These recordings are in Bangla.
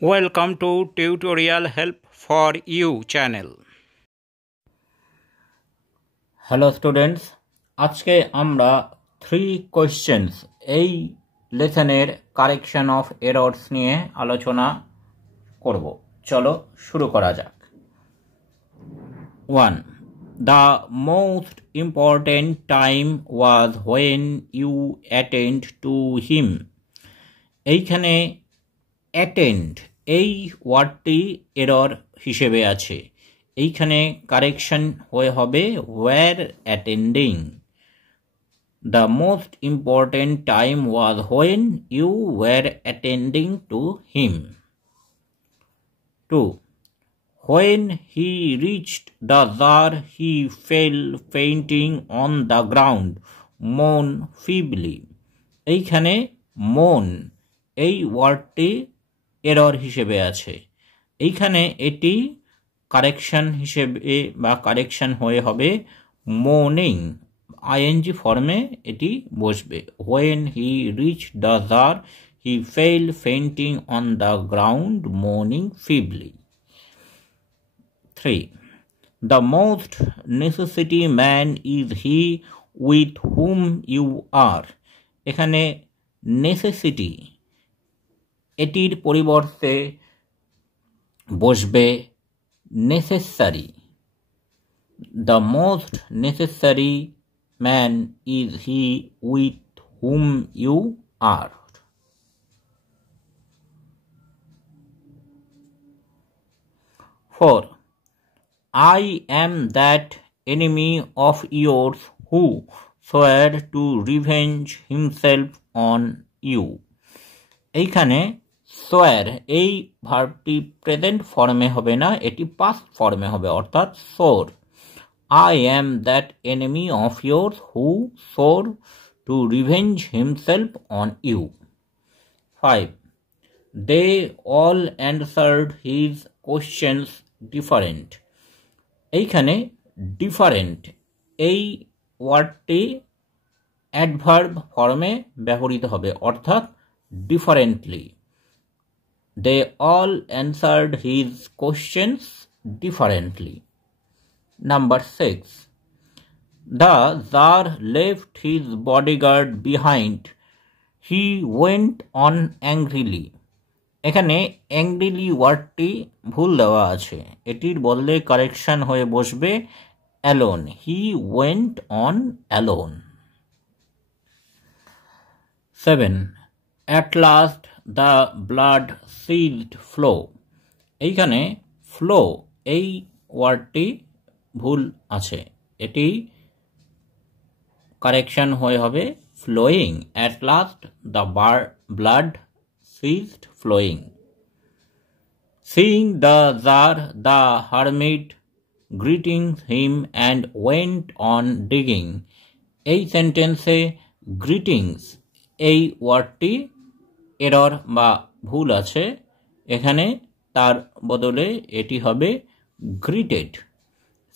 Welcome to Tutorial Help for You channel. Hello students, আজকে আমরা 3 কোয়েশ্চেন্স এই লেসনের কারেকশন অফ এরর্স নিয়ে আলোচনা করব। চলো শুরু করা যাক। 1. The most important time was when you attend to him. এইখানে অ্যাটেন্ড এই ওয়ার্ডটি এরর হিসেবে আছে। এইখানে কারেকশন হয়ে হবে were attending. The most important time was when you were attending to him. 2. When he reached the jar he fell fainting on the ground moan feebly. এইখানে মোন এই ওয়ার্ডটি এরর হিসেবে আছে। এইখানে এটি কারেকশন হিসেবে বা কারেকশন হয়ে হবে মোর্নিং, আইএনজি ফর্মে এটি বসবে। When he reach the jar he fell fainting on the ground morning feebly. 3. The most necessity man is he with whom you are. এখানে নেসেসিটি এটির পরিবর্তে বসবে necessary. The most necessary man is he with whom you are. 4. I am that enemy of yours who swore to revenge himself on you. এইখানে সোয়ার এই ভার্বটি প্রেজেন্ট ফর্মে হবে না, এটি পাস্ট ফর্মে হবে, অর্থাৎ swore. I am that enemy of yours who swore to revenge himself on you. 5. They all answered his questions different. এইখানে ডিফারেন্ট এই ওয়ার্ডটি অ্যাডভার্ব ফর্মে ব্যবহৃত হবে, অর্থাৎ differently. They all answered his questions differently. Number 6. The Tsar left his bodyguard behind. He went on angrily. এখানে angrily ওয়ার্ডটি ভুল দেওয়া আছে, এটির বদলে কারেকশন হয়ে বসবে alone. He went on alone. 7. At last the blood ceased flow. এইখানে ফ্লো এই ওয়ার্ডটি ভুল আছে, এটি কারেকশন হয়ে হবে flowing. At last the blood ceased flowing. Seeing the Tsar, the hermit greeting him and went on digging. এই সেন্টেন্সে গ্রিটিংস এই ওয়ার্ডটি এরর বা ভুল আছে, এখানে তার বদলে এটি হবে greeted.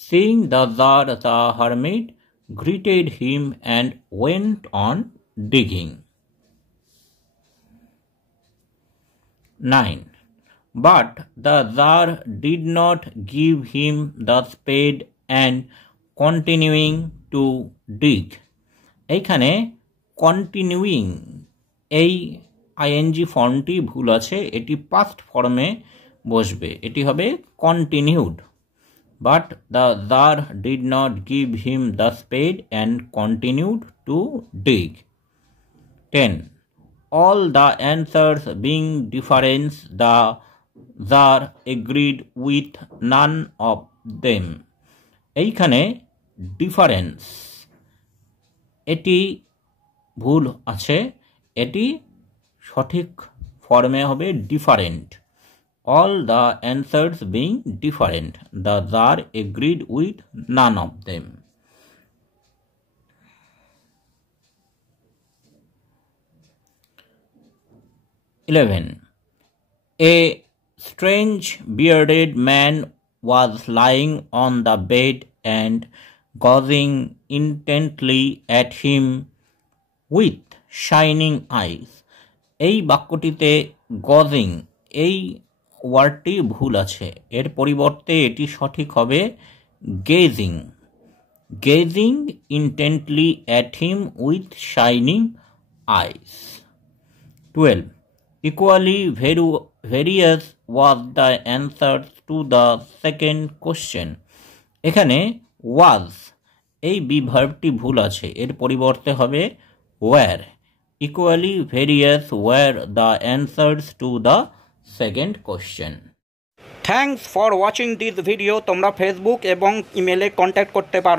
Seeing the tsar the hermit greeted him and went on digging. 9. But the tsar did not give him the spade and continuing to dig. এইখানে কন্টিনিউইং এই আইএনজি ফর্মটি ভুল আছে, এটি পাস্ট ফর্মে বসবে, এটি হবে continued. But the tsar did not give him the spade and continued to dig. 10. All the answers being difference the tsar agreed with none of them. এইখানে ডিফারেন্স এটি ভুল আছে, এটি সঠিক ফর্মে হবে different. All the answers being different the tsar agreed with none of them. 11. A strange bearded man was lying on the bed and gazing intently at him with shining eyes. এই বাক্যটিতে গজিং এই ওয়ার্ডটি ভুল আছে, এর পরিবর্তে এটি সঠিক হবে gazing. Gazing intently at him with shining eyes. 12. Equally various was the answer to the second question. এখানে was এই বিভার্বটি ভুল আছে, এর পরিবর্তে হবে were. Equally various were the answers to the second question. Thanks for watching this video. তোমরা ফেসবুক এবং ইমেলে কন্ট্যাক্ট করতে পারো।